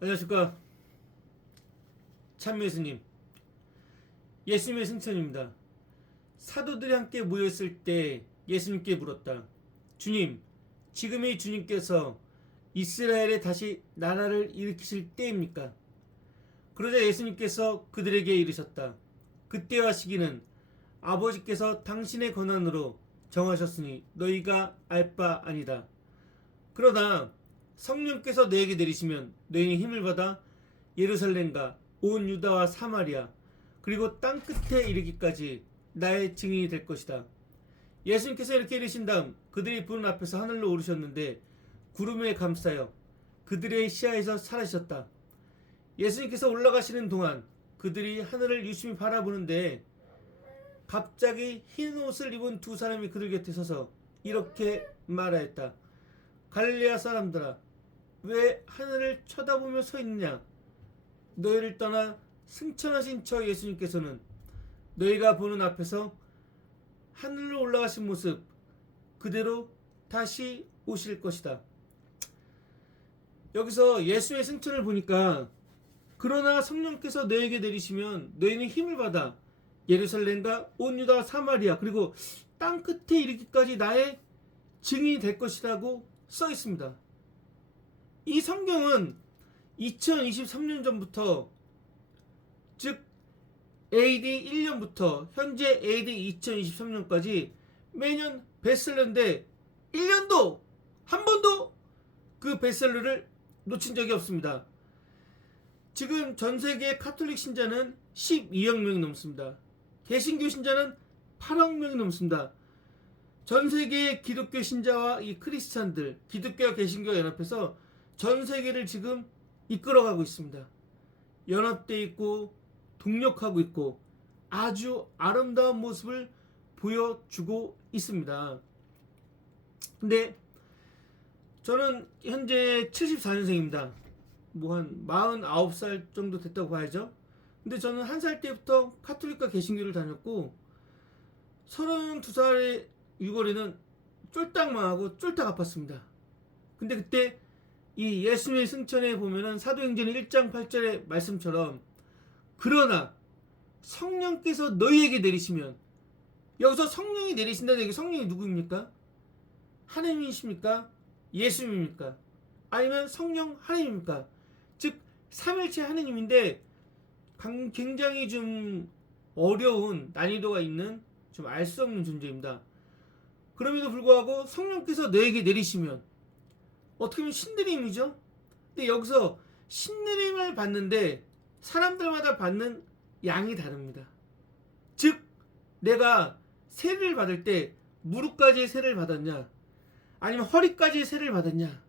안녕하십니까. 참여 예수님, 예수님의 승천입니다. 사도들이 함께 모였을 때 예수님께 물었다. 주님, 지금의 주님께서 이스라엘에 다시 나라를 일으키실 때입니까? 그러자 예수님께서 그들에게 이르셨다. 그때와 시기는 아버지께서 당신의 권한으로 정하셨으니 너희가 알 바 아니다. 그러나 성령께서 너에게 내리시면 너희는 힘을 받아 예루살렘과 온 유다와 사마리아 그리고 땅 끝에 이르기까지 나의 증인이 될 것이다. 예수님께서 이렇게 이르신 다음 그들이 부른 앞에서 하늘로 오르셨는데 구름에 감싸여 그들의 시야에서 사라지셨다. 예수님께서 올라가시는 동안 그들이 하늘을 유심히 바라보는데 갑자기 흰 옷을 입은 두 사람이 그들 곁에 서서 이렇게 말하였다. 갈릴레아 사람들아, 왜 하늘을 쳐다보며 서 있느냐? 너희를 떠나 승천하신 저 예수님께서는 너희가 보는 앞에서 하늘로 올라가신 모습 그대로 다시 오실 것이다. 여기서 예수의 승천을 보니까 그러나 성령께서 너에게 내리시면 너희는 힘을 받아 예루살렘과 온 유다 사마리아 그리고 땅 끝에 이르기까지 나의 증인이 될 것이라고 써 있습니다. 이 성경은 2023년 전부터 즉 AD 1년부터 현재 AD 2023년까지 매년 베스트셀러인데 1년도 한 번도 그 베스트셀러를 놓친 적이 없습니다. 지금 전 세계 카톨릭 신자는 12억 명이 넘습니다. 개신교 신자는 8억 명이 넘습니다. 전 세계의 기독교 신자와 이 크리스찬들, 기독교와 개신교가 연합해서 전 세계를 지금 이끌어가고 있습니다. 연합되어 있고 동력하고 있고 아주 아름다운 모습을 보여주고 있습니다. 근데 저는 현재 74년생입니다. 뭐 한 49살 정도 됐다고 봐야죠. 근데 저는 한 살 때부터 카톨릭과 개신교를 다녔고 32살의 6월에는 쫄딱 망하고 쫄딱 아팠습니다. 근데 그때 이 예수님의 승천에 보면은 사도행전 1장 8절의 말씀처럼 그러나 성령께서 너희에게 내리시면 여기서 성령이 내리신다는 얘기 성령이 누구입니까? 하나님이십니까? 예수님입니까? 아니면 성령 하나님입니까? 즉 삼일체 하나님인데 굉장히 좀 어려운 난이도가 있는 좀 알 수 없는 존재입니다. 그럼에도 불구하고 성령께서 너에게 내리시면 어떻게 보면 신내림이죠. 근데 여기서 신내림을 받는데 사람들마다 받는 양이 다릅니다. 즉 내가 세를 받을 때 무릎까지 세를 받았냐 아니면 허리까지 세를 받았냐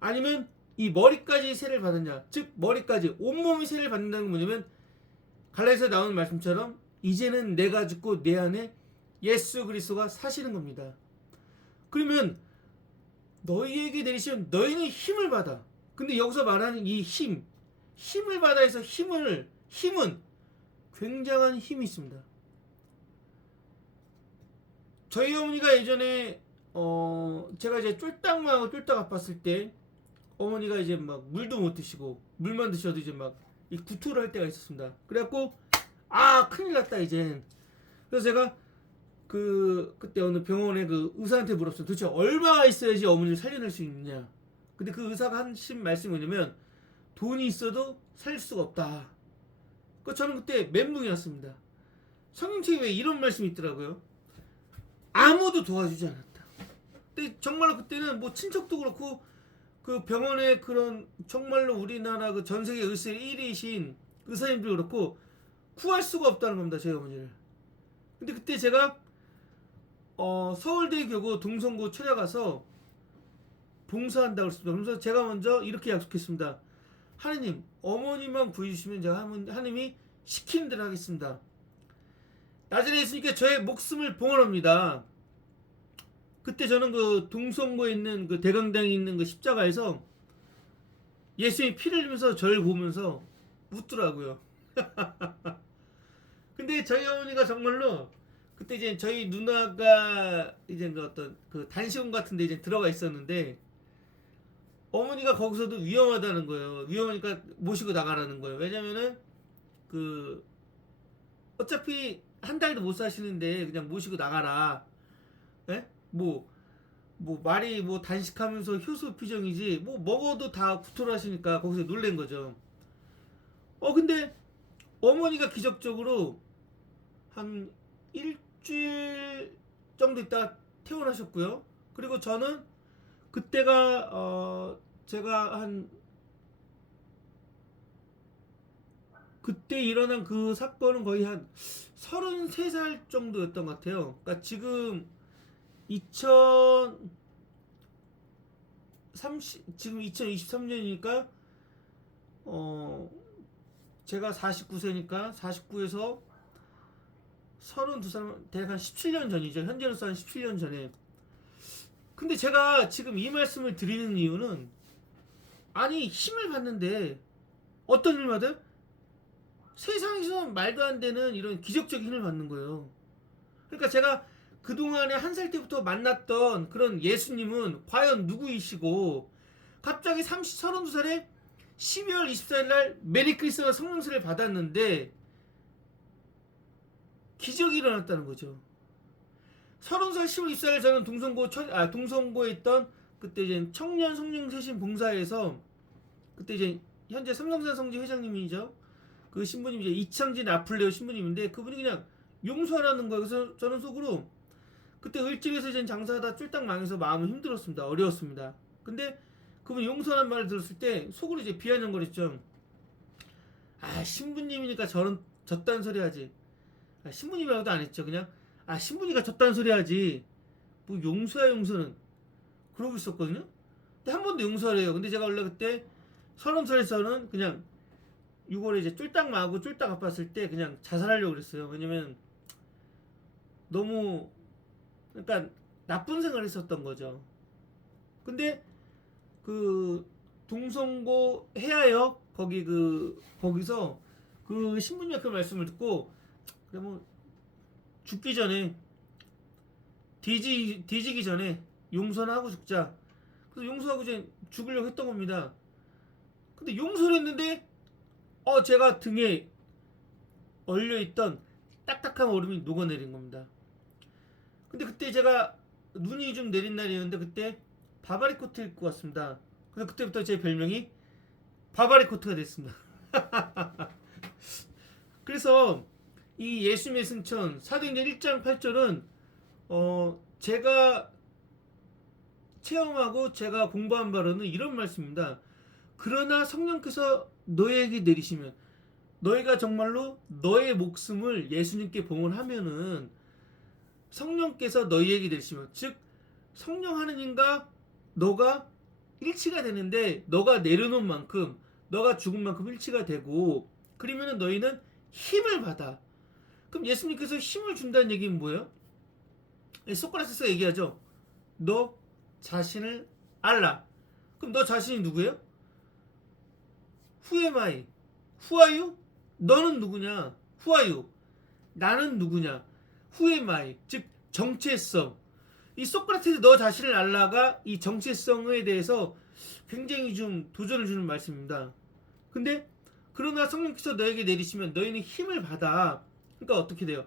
아니면 이 머리까지 세를 받았냐 즉 머리까지 온몸이 세를 받는다는 건 뭐냐면 갈라디아서에 나오는 말씀처럼 이제는 내가 죽고 내 안에 예수 그리스도가 사시는 겁니다. 그러면 너희에게 내리시면 너희는 힘을 받아. 근데 여기서 말하는 이 힘을 받아 해서 힘은 굉장한 힘이 있습니다. 저희 어머니가 예전에 제가 이제 쫄딱 망하고 쫄딱 아팠을 때 어머니가 이제 막 물도 못 드시고 물만 드셔도 이제 막 이 구토를 할 때가 있었습니다. 그래갖고 큰일 났다 이젠. 그래서 제가 그때 어느 병원에 그 의사한테 물었어요. 도대체 얼마 있어야지 어머니를 살려낼 수 있느냐. 근데 그 의사가 하신 말씀이 뭐냐면 돈이 있어도 살 수가 없다. 저는 그때 멘붕이 왔습니다. 성경책에 왜 이런 말씀이 있더라고요. 아무도 도와주지 않았다. 근데 정말로 그때는 뭐 친척도 그렇고 그 병원에 그런 정말로 우리나라 그 전 세계 의사 1위이신 의사님도 그렇고 구할 수가 없다는 겁니다. 저희 어머니를. 근데 그때 제가 서울대교구 동성구 찾아가서 봉사한다고 했습니다. 그래서 제가 먼저 이렇게 약속했습니다. 하느님 어머니만 구해주시면 제가 하느님이 시키는 대로 하겠습니다. 나중에 있으니까 저의 목숨을 봉헌합니다. 그때 저는 그 동성구에 있는 그 대강당에 있는 그 십자가에서 예수님이 피를 흘리면서 저를 보면서 웃더라고요. 근데 저희 어머니가 정말로 그때 이제 저희 누나가 이제 그 어떤 그 단식원 같은 데 이제 들어가 있었는데 어머니가 거기서도 위험하다는 거예요. 위험하니까 모시고 나가라는 거예요. 왜냐면은 그 어차피 한 달도 못 사시는데 그냥 모시고 나가라. 예? 뭐 말이 뭐 단식하면서 효소 피정이지 뭐 먹어도 다 구토를 하시니까 거기서 놀란 거죠. 근데 어머니가 기적적으로 한 일주일 정도 있다 퇴원하셨고요. 그리고 저는 그때가 제가 한 그때 일어난 그 사건은 거의 한 33살 정도였던 것 같아요. 그러니까 지금 2023년이니까 제가 49세니까 49에서 32살 대략 한 17년 전이죠. 현재로서 한 17년 전에. 근데 제가 지금 이 말씀을 드리는 이유는 아니 힘을 받는데 어떤 일마다 세상에서 말도 안 되는 이런 기적적인 힘을 받는 거예요. 그러니까 제가 그동안에 한 살 때부터 만났던 그런 예수님은 과연 누구이시고 갑자기 32살에 12월 24일 날 메리 크리스마스 성령세를 받았는데 기적이 일어났다는 거죠. 30살 10월 24일 저는 동성고에 있던 그때 이제 청년 성령 세신 봉사에서 그때 이제 현재 삼성산 성지 회장님이죠. 그 신부님 이제 이창진 아플레오 신부님인데 그분이 그냥 용서하라는 거예요. 그래서 저는 속으로 그때 을지로에서 이제 장사하다 쫄딱 망해서 마음은 힘들었습니다. 어려웠습니다. 근데 그분 용서하는 말을 들었을 때 속으로 이제 비아냥거렸죠. 신부님이니까 저는 졌다는 소리 하지. 신부님이라고도 안 했죠. 그냥 신부니까 졌다는 소리 하지. 뭐 용서야 용서는. 그러고 있었거든요. 근데 한 번도 용서를 해요. 근데 제가 원래 그때 30살에서는 그냥 6월에 이제 쫄딱 망하고 쫄딱 아팠을 때 그냥 자살하려고 그랬어요. 왜냐면 너무 그러니까 나쁜 생각을 했었던 거죠. 근데 그 동성고 해야역 거기서 그 신부님 그 말씀을 듣고 그래 뭐 죽기 전에 뒤지기 전에 용서는 하고 죽자. 그래서 용서하고 이제 죽으려고 했던 겁니다. 근데 용서를 했는데 제가 등에 얼려있던 딱딱한 얼음이 녹아내린 겁니다. 근데 그때 제가 눈이 좀 내린 날이었는데 그때 바바리 코트 입고 왔습니다. 그래서 그때부터 제 별명이 바바리 코트가 됐습니다. 그래서 이 예수님의 승천 사도행전 1장 8절은 제가 체험하고 제가 공부한 바로는 이런 말씀입니다. 그러나 성령께서 너에게 내리시면 너희가 정말로 너의 목숨을 예수님께 봉헌하면은 성령께서 너희에게 내리시면 즉 성령 하느님과 너가 일치가 되는데 너가 내려놓은 만큼 너가 죽은 만큼 일치가 되고 그러면은 너희는 힘을 받아. 그럼 예수님께서 힘을 준다는 얘기는 뭐예요? 소크라테스가 얘기하죠. 너 자신을 알라. 그럼 너 자신이 누구예요? Who am I? Who are you? 너는 누구냐? Who are you? 나는 누구냐? Who am I? 즉 정체성. 이 소크라테스 너 자신을 알라가 이 정체성에 대해서 굉장히 좀 도전을 주는 말씀입니다. 근데 그러나 성령께서 너에게 내리시면 너희는 힘을 받아. 그러니까 어떻게 돼요?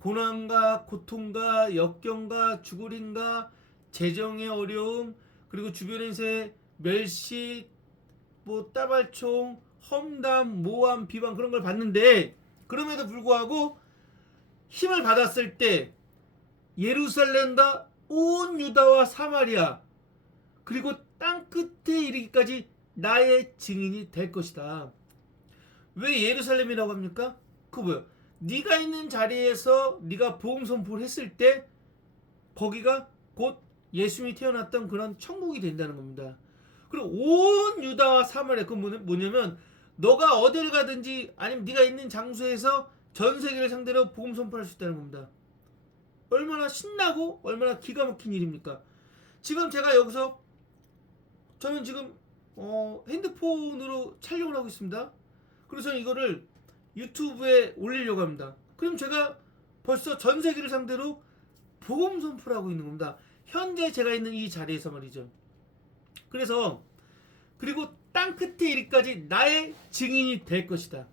고난과 고통과 역경과 죽으림과 재정의 어려움 그리고 주변에서의 멸시 뭐 따발총 험담 모함 비방 그런 걸 받는데 그럼에도 불구하고 힘을 받았을 때 예루살렘과 온 유다와 사마리아 그리고 땅 끝에 이르기까지 나의 증인이 될 것이다. 왜 예루살렘이라고 합니까? 그거 뭐야? 네가 있는 자리에서 네가 복음 선포를 했을 때 거기가 곧 예수님이 태어났던 그런 천국이 된다는 겁니다. 그리고 온 유다와 사마리아 그건 뭐냐면 너가 어딜 가든지 아니면 네가 있는 장소에서 전 세계를 상대로 복음 선포할 수 있다는 겁니다. 얼마나 신나고 얼마나 기가 막힌 일입니까? 지금 제가 여기서 저는 지금 핸드폰으로 촬영을 하고 있습니다. 그래서 저는 이거를 유튜브에 올리려고 합니다. 그럼 제가 벌써 전 세계를 상대로 복음 선포를 하고 있는 겁니다. 현재 제가 있는 이 자리에서 말이죠. 그래서 그리고 땅끝에 이르기까지 나의 증인이 될 것이다.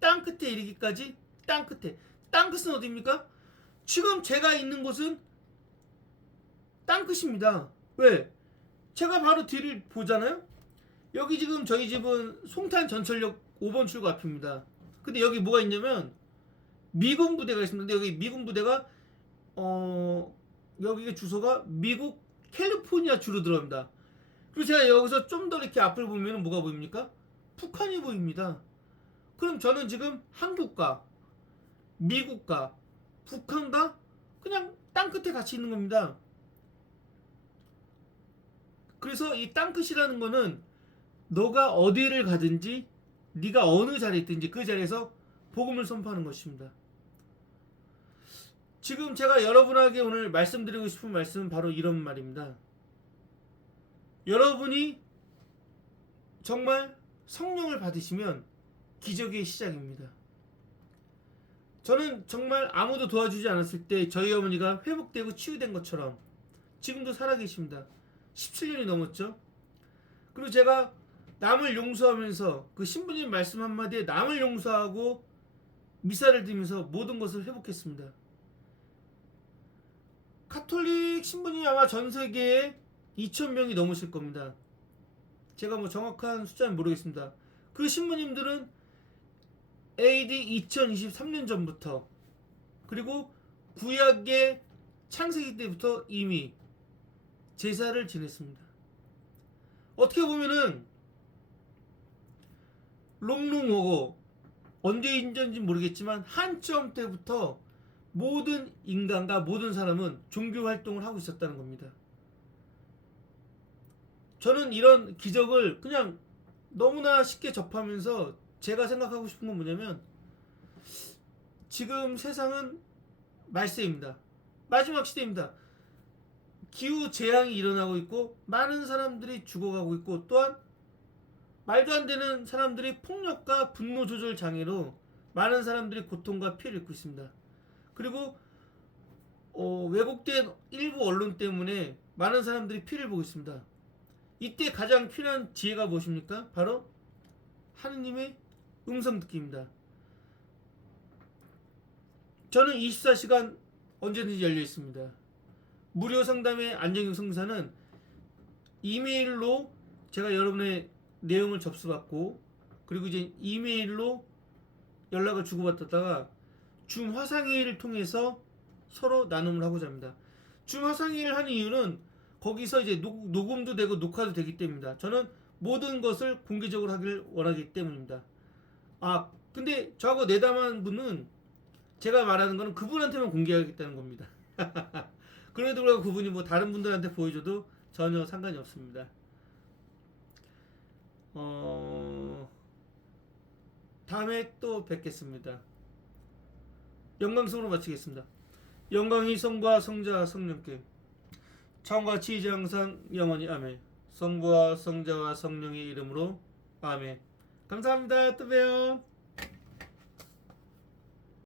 땅끝에 이르기까지, 땅끝에. 땅끝은 어디입니까? 지금 제가 있는 곳은 땅끝입니다. 왜? 제가 바로 뒤를 보잖아요. 여기 지금 저희 집은 송탄 전철역 5번 출구 앞입니다. 근데 여기 뭐가 있냐면 미군 부대가 있습니다. 근데 여기 미군 부대가 여기 주소가 미국 캘리포니아 주로 들어갑니다. 그리고 제가 여기서 좀 더 이렇게 앞을 보면 뭐가 보입니까? 북한이 보입니다. 그럼 저는 지금 한국과 미국과 북한과 그냥 땅끝에 같이 있는 겁니다. 그래서 이 땅끝이라는 거는 너가 어디를 가든지 네가 어느 자리에 있든지 그 자리에서 복음을 선포하는 것입니다. 지금 제가 여러분에게 오늘 말씀드리고 싶은 말씀은 바로 이런 말입니다. 여러분이 정말 성령을 받으시면 기적의 시작입니다. 저는 정말 아무도 도와주지 않았을 때 저희 어머니가 회복되고 치유된 것처럼 지금도 살아계십니다. 17년이 넘었죠. 그리고 제가 남을 용서하면서 그 신부님 말씀 한마디에 남을 용서하고 미사를 드리면서 모든 것을 회복했습니다. 카톨릭 신부님이 아마 전 세계에 2,000명이 넘으실 겁니다. 제가 뭐 정확한 숫자는 모르겠습니다. 그 신부님들은 AD 2023년 전부터 그리고 구약의 창세기 때부터 이미 제사를 지냈습니다. 어떻게 보면은 롱롱오고 언제 인전인지 모르겠지만 한점 때부터 모든 인간과 모든 사람은 종교 활동을 하고 있었다는 겁니다. 저는 이런 기적을 그냥 너무나 쉽게 접하면서 제가 생각하고 싶은 건 뭐냐면 지금 세상은 말세입니다. 마지막 시대입니다. 기후 재앙이 일어나고 있고 많은 사람들이 죽어가고 있고 또한 말도 안 되는 사람들이 폭력과 분노 조절 장애로 많은 사람들이 고통과 피해를 입고 있습니다. 그리고 왜곡된 일부 언론 때문에 많은 사람들이 피해를 보고 있습니다. 이때 가장 필요한 지혜가 무엇입니까? 바로 하느님의 음성 듣기입니다. 저는 24시간 언제든지 열려 있습니다. 무료 상담의 안정경 성사는 이메일로 제가 여러분의 내용을 접수받고 그리고 이제 이메일로 연락을 주고받았다가 줌 화상회의를 통해서 서로 나눔을 하고자 합니다. 줌 화상회의를 하는 이유는 거기서 이제 녹음도 되고 녹화도 되기 때문입니다. 저는 모든 것을 공개적으로 하길 원하기 때문입니다. 근데 저하고 내담한 분은 제가 말하는 거는 그분한테만 공개하겠다는 겁니다. 그래도 불구하고 그분이 뭐 다른 분들한테 보여줘도 전혀 상관이 없습니다. 다음에 또 뵙겠습니다. 영광성으로 마치겠습니다. 영광이 성부와 성자와 성령께 처음같이 이제 항상 영원히 아멘. 성부와 성자와 성령의 이름으로 아멘. 감사합니다. 또 봬요.